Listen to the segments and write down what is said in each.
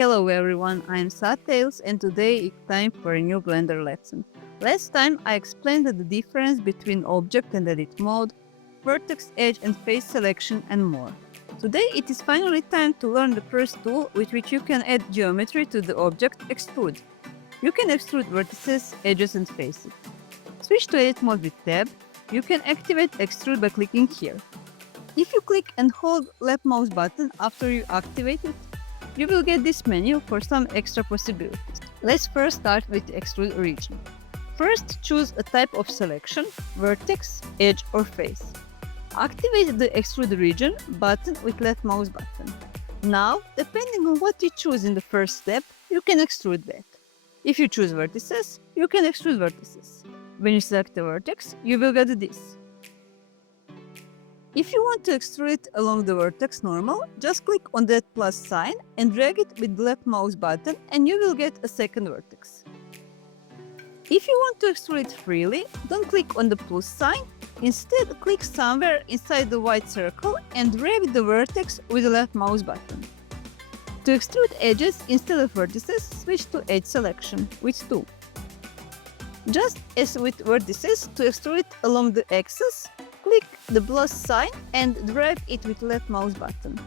Hello everyone, I'm SaTales and today it's time for a new Blender lesson. Last time I explained the difference between object and edit mode, vertex, edge and face selection and more. Today it is finally time to learn the first tool with which you can add geometry to the object Extrude. You can extrude vertices, edges and faces. Switch to edit mode with tab. You can activate Extrude by clicking here. If you click and hold left mouse button after you activate it, you will get this menu for some extra possibilities. Let's first start with the extrude region. First, choose a type of selection, vertex, edge or face. Activate the extrude region button with left mouse button. Now, depending on what you choose in the first step, you can extrude that. If you choose vertices, you can extrude vertices. When you select the vertex, you will get this. If you want to extrude it along the vertex normal, just click on that plus sign and drag it with the left mouse button and you will get a second vertex. If you want to extrude it freely, don't click on the plus sign. Instead, click somewhere inside the white circle and drag the vertex with the left mouse button. To extrude edges instead of vertices, switch to edge selection with 2. Just as with vertices, to extrude it along the axis, click the plus sign and drag it with left mouse button.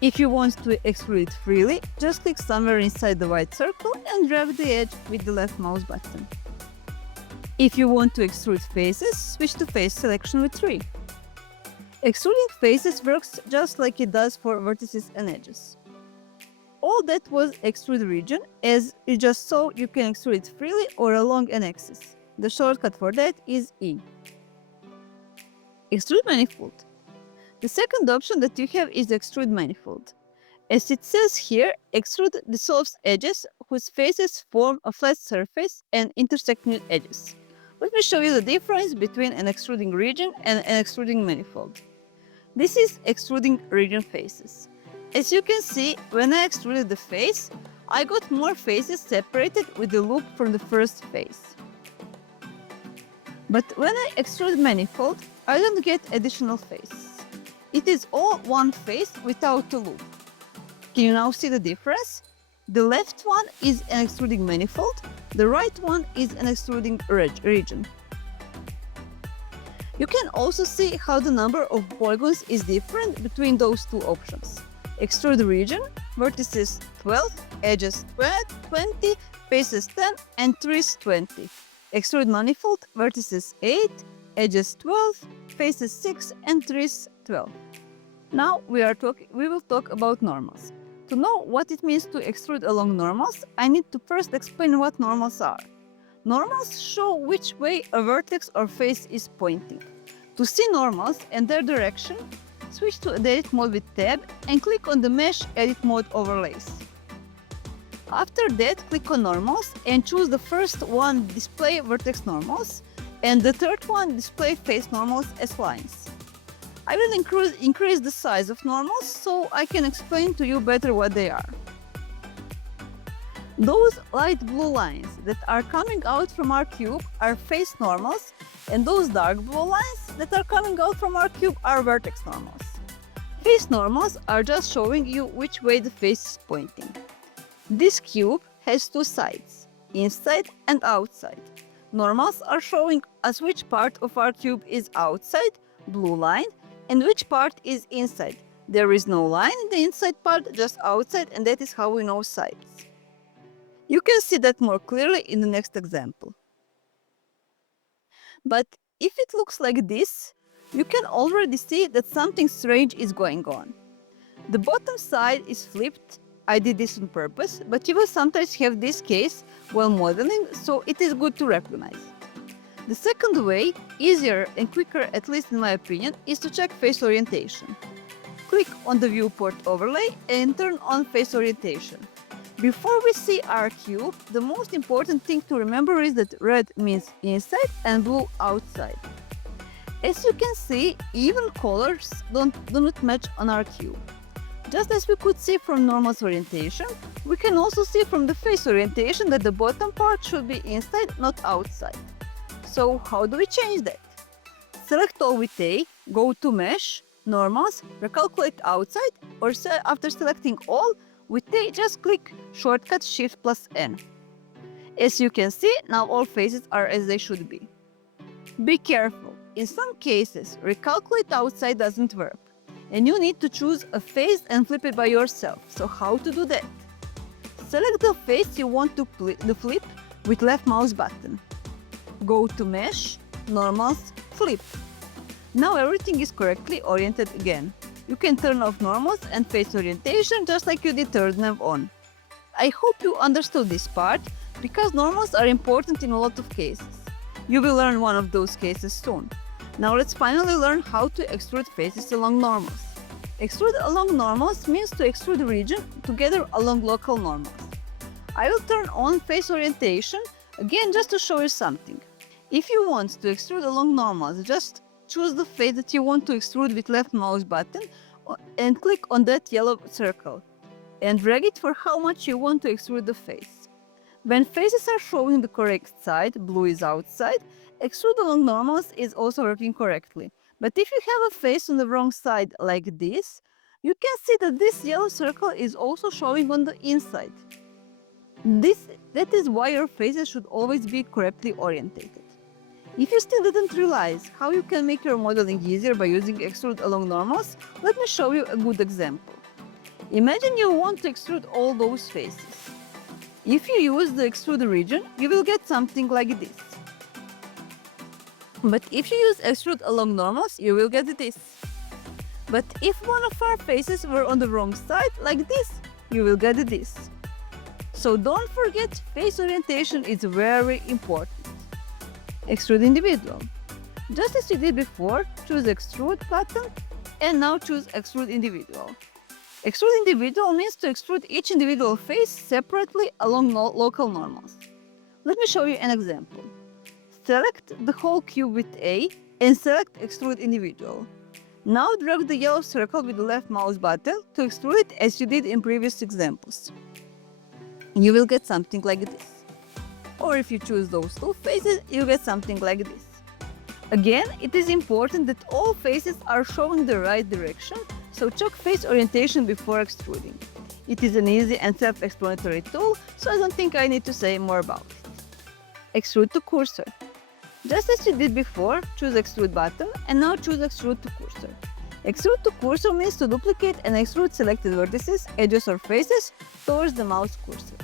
If you want to extrude it freely, just click somewhere inside the white circle and drag the edge with the left mouse button. If you want to extrude faces, switch to face selection with 3. Extruding faces works just like it does for vertices and edges. All that was extrude region, as you just saw you can extrude it freely or along an axis. The shortcut for that is E. Extrude manifold. The second option that you have is extrude manifold. As it says here, extrude dissolves edges whose faces form a flat surface and intersect new edges. Let me show you the difference between an extruding region and an extruding manifold. This is extruding region faces. As you can see, when I extruded the face, I got more faces separated with the loop from the first face. But when I extrude manifold, I don't get additional faces. It is all one face without a loop. Can you now see the difference? The left one is an extruding manifold, the right one is an extruding region. You can also see how the number of polygons is different between those two options. Extrude region, vertices 12, edges 20, faces 10 and trees 20. Extrude manifold, vertices 8, edges 12, faces 6 and trees 12. Now we will talk about normals. To know what it means to extrude along normals, I need to first explain what normals are. Normals show which way a vertex or face is pointing. To see normals and their direction, switch to edit mode with tab and click on the mesh edit mode overlays. After that, click on normals and choose the first one display vertex normals and the third one display face normals as lines. I will increase the size of normals so I can explain to you better what they are. Those light blue lines that are coming out from our cube are face normals, and those dark blue lines that are coming out from our cube are vertex normals. Face normals are just showing you which way the face is pointing. This cube has two sides, inside and outside. Normals are showing us which part of our cube is outside, blue line, and which part is inside. There is no line in the inside part, just outside, and that is how we know sides. You can see that more clearly in the next example. But if it looks like this, you can already see that something strange is going on. The bottom side is flipped. I did this on purpose, but you will sometimes have this case while modeling, so it is good to recognize it. The second way, easier and quicker, at least in my opinion, is to check face orientation. Click on the viewport overlay and turn on face orientation. Before we see our cube, the most important thing to remember is that red means inside and blue outside. As you can see, even colors do not match on our cube. Just as we could see from normals orientation, we can also see from the face orientation that the bottom part should be inside, not outside. So how do we change that? Select all with A, go to Mesh, Normals, recalculate outside, or after selecting all, With T, just click shortcut Shift plus N. As you can see, now all faces are as they should be. Be careful. In some cases, recalculate outside doesn't work, and you need to choose a face and flip it by yourself. So how to do that? Select the face you want to flip with left mouse button. Go to Mesh, Normals, Flip. Now everything is correctly oriented again. You can turn off normals and face orientation just like you did turn them on. I hope you understood this part, because normals are important in a lot of cases. You will learn one of those cases soon. Now let's finally learn how to extrude faces along normals. Extrude along normals means to extrude the region together along local normals. I will turn on face orientation again just to show you something. If you want to extrude along normals, just choose the face that you want to extrude with left mouse button and click on that yellow circle and drag it for how much you want to extrude the face. When faces are showing the correct side, blue is outside, extrude along normals is also working correctly. But if you have a face on the wrong side like this, you can see that this yellow circle is also showing on the inside. That is why your faces should always be correctly orientated. If you still didn't realize how you can make your modeling easier by using extrude along normals, let me show you a good example. Imagine you want to extrude all those faces. If you use the extrude region, you will get something like this. But if you use extrude along normals, you will get this. But if one of our faces were on the wrong side, like this, you will get this. So don't forget, face orientation is very important. Extrude individual. Just as you did before, choose Extrude button and now choose Extrude individual. Extrude individual means to extrude each individual face separately along local normals. Let me show you an example. Select the whole cube with A and select Extrude individual. Now drag the yellow circle with the left mouse button to extrude it as you did in previous examples. You will get something like this. Or if you choose those two faces, you get something like this. Again, it is important that all faces are showing the right direction, so check face orientation before extruding. It is an easy and self-explanatory tool, so I don't think I need to say more about it. Extrude to cursor. Just as you did before, choose Extrude button and now choose Extrude to cursor. Extrude to cursor means to duplicate and extrude selected vertices, edges or faces towards the mouse cursor.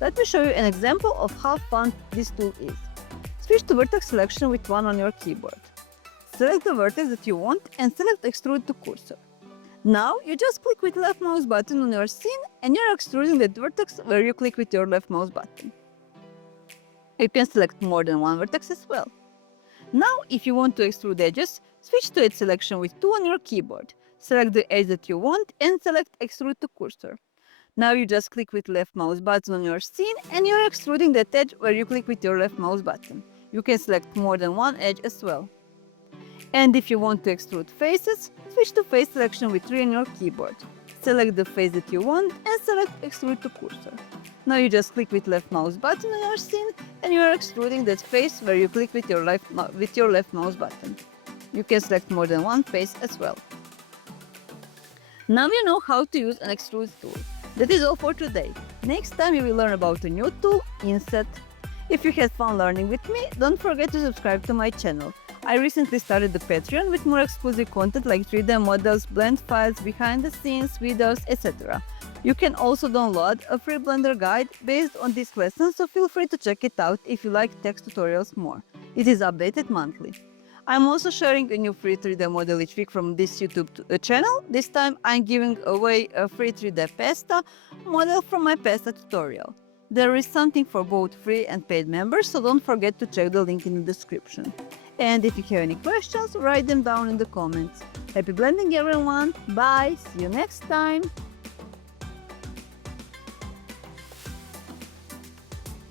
Let me show you an example of how fun this tool is. Switch to vertex selection with 1 on your keyboard. Select the vertex that you want and select Extrude to cursor. Now you just click with left mouse button on your scene and you're extruding that vertex where you click with your left mouse button. You can select more than one vertex as well. Now if you want to extrude edges, switch to edge selection with 2 on your keyboard. Select the edge that you want and select Extrude to cursor. Now you just click with left mouse button on your scene and you're extruding that edge where you click with your left mouse button. You can select more than one edge as well. And if you want to extrude faces, switch to face selection with 3 on your keyboard. Select the face that you want and select Extrude to cursor. Now you just click with left mouse button on your scene and you are extruding that face where you click with your left mouse button. You can select more than one face as well. Now you know how to use an extrude tool. That is all for today. Next time you will learn about a new tool, Inset. If you had fun learning with me, don't forget to subscribe to my channel. I recently started the Patreon with more exclusive content like 3D models, blend files, behind the scenes, videos, etc. You can also download a free Blender guide based on this lesson, so feel free to check it out if you like text tutorials more. It is updated monthly. I'm also sharing a new free 3D model each week from this YouTube channel. This time I'm giving away a free 3D pasta model from my pasta tutorial. There is something for both free and paid members, so don't forget to check the link in the description. And if you have any questions, write them down in the comments. Happy blending everyone! Bye! See you next time!